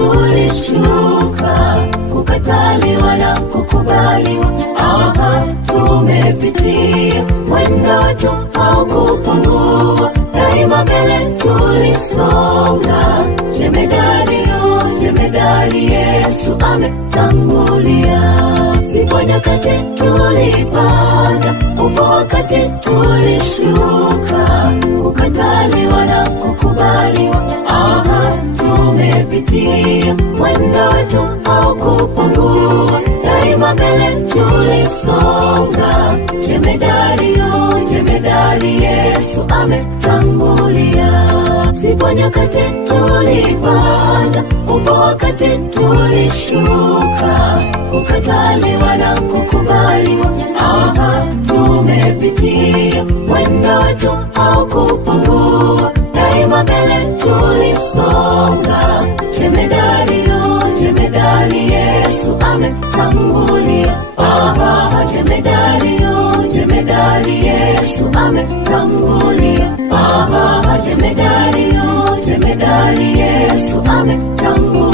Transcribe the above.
tulishuka, kukataliwa na kukubaliwa. Aha, tumepitia mwendo wetu haukupungua, daima mbele tulisonga. Jemedari Yesu ametangulia. Zipo nyakati tulipanda, upo wakati tulishuka, kukataliwa na kukubaliwa. Aha, tumepitia mwendo wetu haukupungua, daima mbele tulisonga. Jemedari Yesu ametangulia. Zipo nyakati tulipanda, upo wakati tulishuka, kukataliwa na kukubaliwa. Aha, tumepitia mwendo wetu haukupungua, daima mbele tulisonga. Jemedari Yesu ametangulia. Aha, Jemedari Yesu ametangulia. Aha, Jemedari Yesu ametangulia.